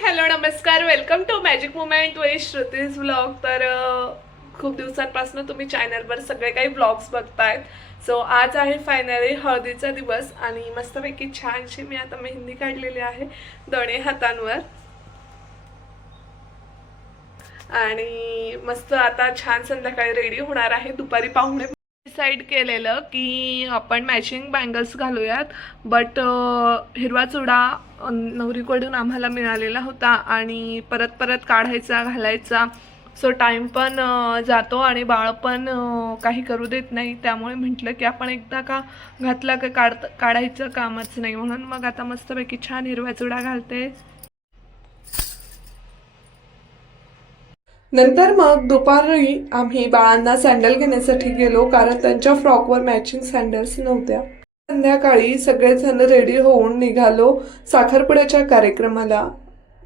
Hello नमस्कार. Welcome to magic moment way Shruti's vlog तर खूप दिवसांपासून तुम्ही चॅनलवर सगळे काही ब्लॉग्स बघतायत. सो आज आहे फायनली हळदीचा दिवस आणि मस्तपैकी छानशी मी आता मेहंदी काढलेली आहे दोन्ही हातांवर. आणि मस्त आता छान संध्याकाळी रेडी होणार आहे. दुपारी पाहुणे डिसाईड केलेलं की आपण मॅचिंग बँगल्स घालूयात. बट हिरवा चुडा नवरीकडून आम्हाला मिळालेला होता आणि परत परत काढायचा घालायचा. सो टाईम पण जातो आणि बाळ पण काही करू देत नाही. त्यामुळे म्हटलं की आपण एकदा का घातला का काढ काढायचं कामच नाही. म्हणून मग आता मस्तपैकी छान हिरवा चुडा घालते. नंतर मग दुपारी आम्ही बाळांना सँडल घेण्यासाठी गेलो कारण त्यांच्या फ्रॉकवर मॅचिंग सँडल्स नव्हत्या. संध्याकाळी सगळेजण रेडी होऊन निघालो साखरपुड्याच्या कार्यक्रमाला.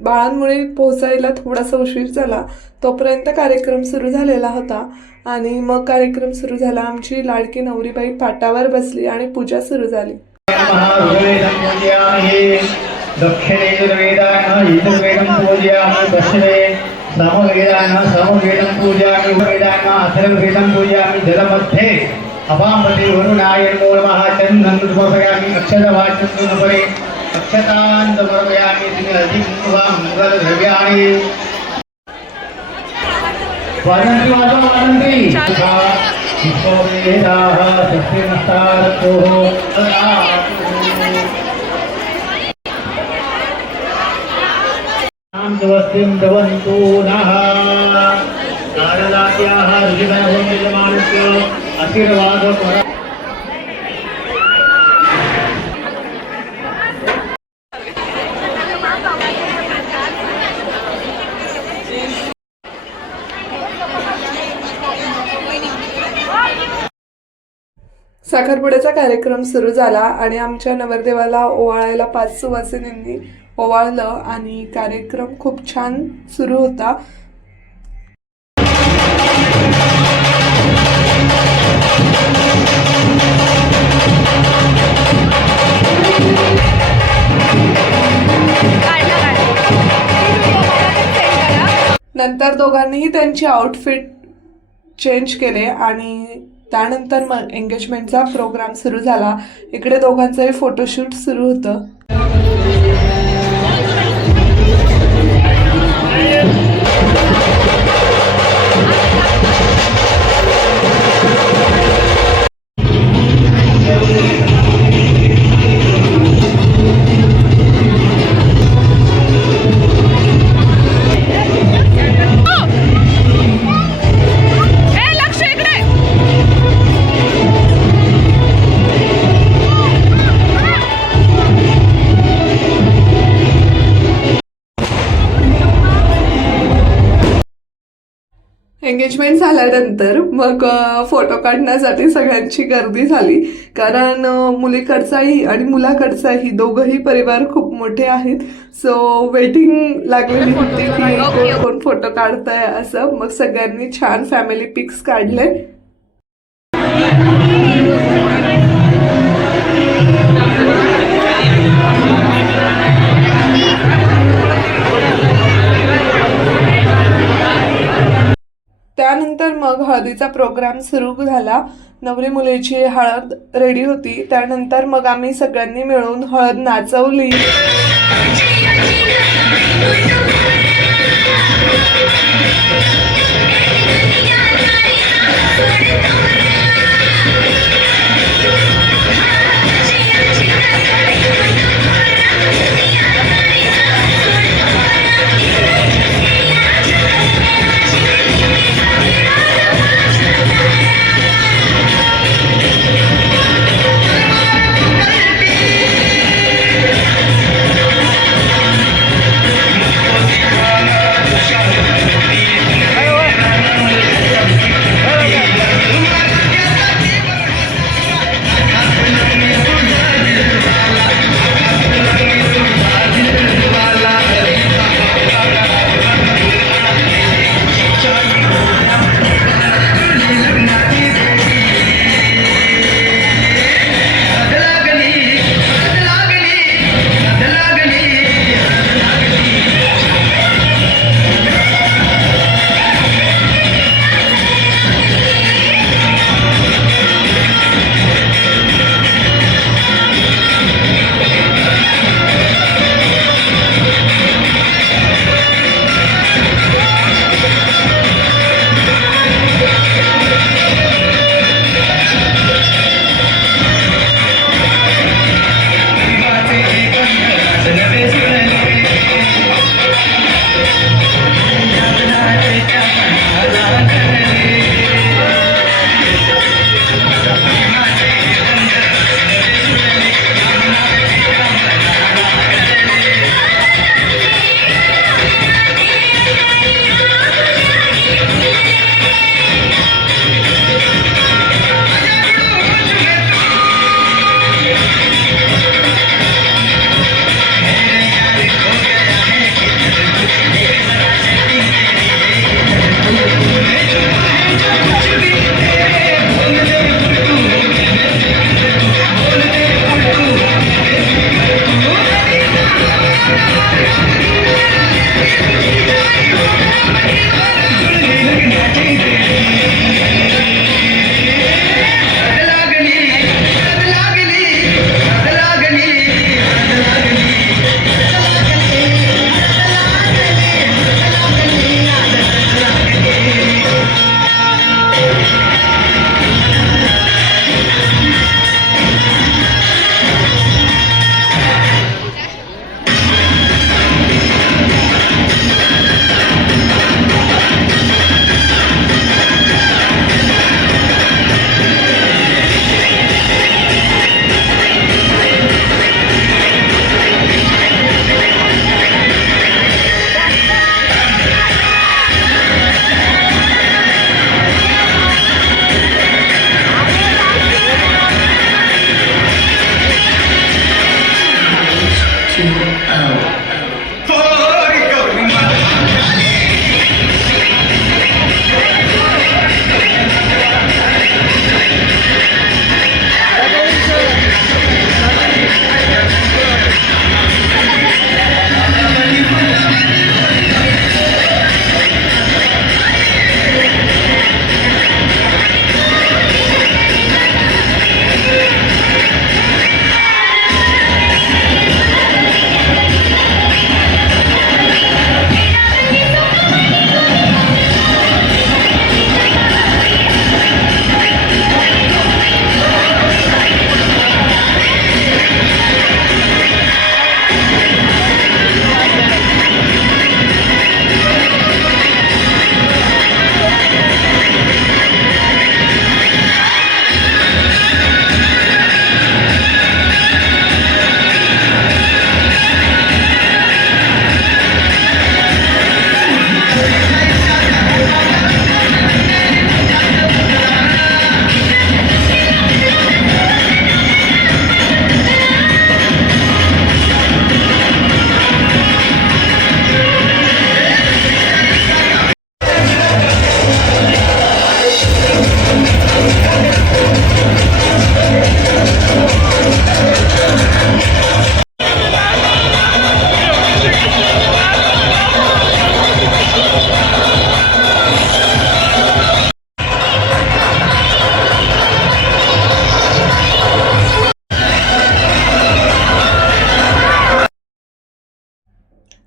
बाळांमुळे पोहोचायला थोडासा उशीर झाला. तोपर्यंत कार्यक्रम सुरू झालेला होता आणि मग कार्यक्रम सुरू झाला. आमची लाडकी नवरीबाई पाटावर बसली आणि पूजा सुरू झाली. दक्षिणे सामवेदान् सामवेदं पूजयामि वेदान् अथर्ववेदं पूजयामि जलमध्ये अपामपति वरुणाय नमो नमः चन्दनं समर्पयामि अक्षतवाच्यं नमरे अक्षतान् समर्पयामि विश्ववेदाः दवन्तु नः नारदात्याः ऋषिगणः यजमानस्य साखरपुड्याचा कार्यक्रम सुरू झाला आणि आमच्या नवरदेवाला ओवाळायला पाच सुवासिनींनी ओवाळलं आणि कार्यक्रम खूप छान सुरू होता. नंतर दोघांनीही त्यांची आउटफिट चेंज केले आणि त्यानंतर मग एंगेजमेंटचा प्रोग्राम सुरू झाला. इकडे दोघांचंही फोटोशूट सुरू होतं. Thank you. एंगेजमेंट झाल्यानंतर मग फोटो काढण्यासाठी सगळ्यांची गर्दी झाली. कारण मुलीकडचाही आणि मुलाकडचाही दोघंही परिवार खूप मोठे आहेत. सो वेटिंग लागलेली होती की कोण कोण फोटो काढताय असं. मग सगळ्यांनी छान फॅमिली पिक्स काढले. हळदीचा प्रोग्राम सुरू झाला. नवरी मुलीची हळद रेडी होती. त्यानंतर मग आम्ही सगळ्यांनी मिळून हळद नाचवली.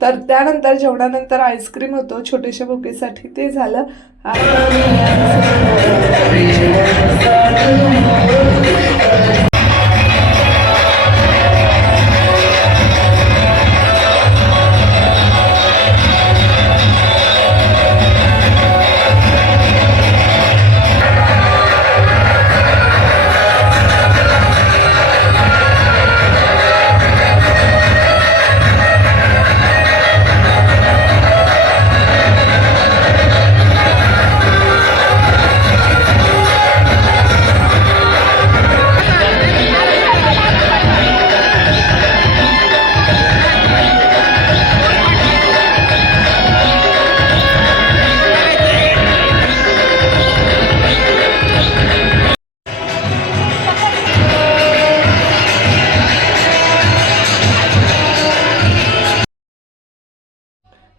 तर त्यानंतर जेवणानंतर आईस्क्रीम होतो छोट्याशा बुकेसाठी ते झालं.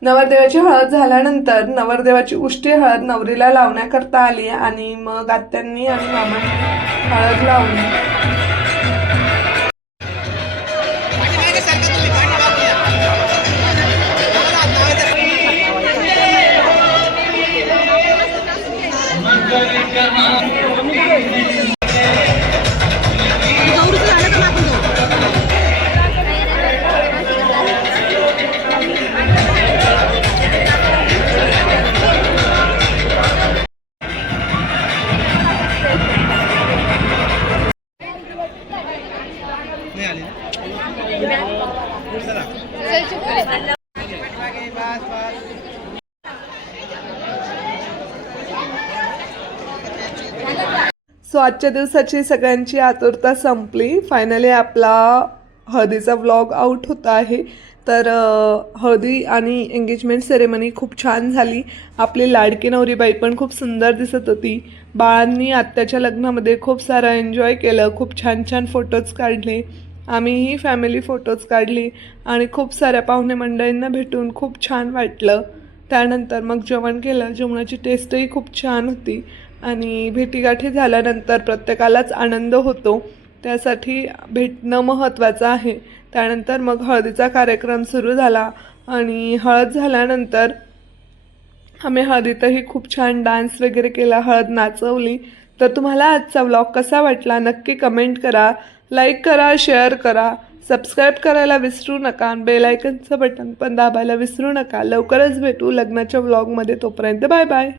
नवरदेवाची हळद झाल्यानंतर नवरदेवाची उष्टी हळद नवरीला लावण्याकरता आली आणि मग आत्यांनी आणि मामांनी हळद लावली. सो आजच्या दिवसाची सगळ्यांची आतुरता संपली. फायनली आपला हळदीचा व्लॉग आउट होता आहे. तर हळदी आणि एंगेजमेंट सेरेमनी खूप छान झाली. आपली लाडकी नवरीबाई पण खूप सुंदर दिसत होती. बाळांनी आत्याच्या लग्नामध्ये खूप सारं एन्जॉय केलं. खूप छान छान फोटोज काढले. आम्हीही फॅमिली फोटोज काढली आणि खूप साऱ्या पाहुणे मंडळींना भेटून खूप छान वाटलं. त्यानंतर मग जेवण केलं. जेवणाची टेस्टही खूप छान होती आणि भेटीगाठी झाल्यानंतर प्रत्येकालाच आनंद होतो. त्यासाठी भेटणं महत्त्वाचं आहे. त्यानंतर मग हळदीचा कार्यक्रम सुरू झाला आणि हळद झाल्यानंतर आम्ही हळदीतही खूप छान डान्स वगैरे केला. हळद नाचवली. तर तुम्हाला आजचा व्लॉग कसा वाटला नक्की कमेंट करा लाईक करा शेअर करा सबस्क्राईब करायला विसरू नका बेलायकनचं बटन पण दाबायला विसरू नका. लवकरच भेटू लग्नाच्या व्लॉगमध्ये तोपर्यंत बाय बाय